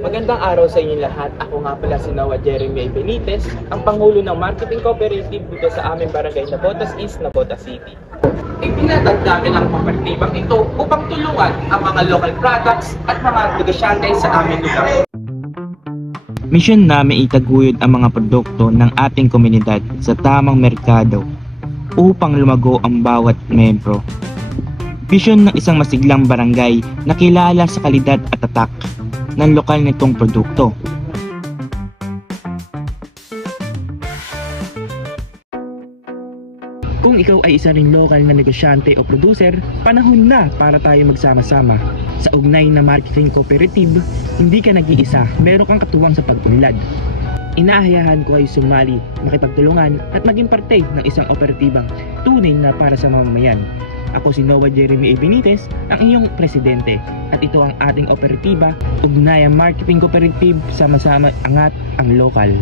Magandang araw sa inyo lahat. Ako nga pala si Noah Jeremy Benitez, ang Pangulo ng Marketing Cooperative dito sa aming barangay Navotas East, Navotas City. Itinatag namin ang kooperatibang ito upang tulungan ang mga local products at mga negosyante sa aming lugar. Misyon namin itaguyod ang mga produkto ng ating komunidad sa tamang merkado upang lumago ang bawat membro. Misyon ng isang masiglang barangay na kilala sa kalidad at tatak ng lokal nitong produkto. Kung ikaw ay isa ring lokal na negosyante o producer, panahon na para tayo magsama-sama. Sa ugnay na marketing cooperative, hindi ka nag-iisa, meron kang katuwang sa pag-unlad. Inaayahan ko ay sumali, makipagtulungan at maging parte ng isang operatibang tunay na para sa mamamayan. Ako si Noah Jeremy Benitez, ang iyong presidente, at ito ang ating operatiba, Ugnayang Marketing Cooperative, sama-sama angat ang lokal.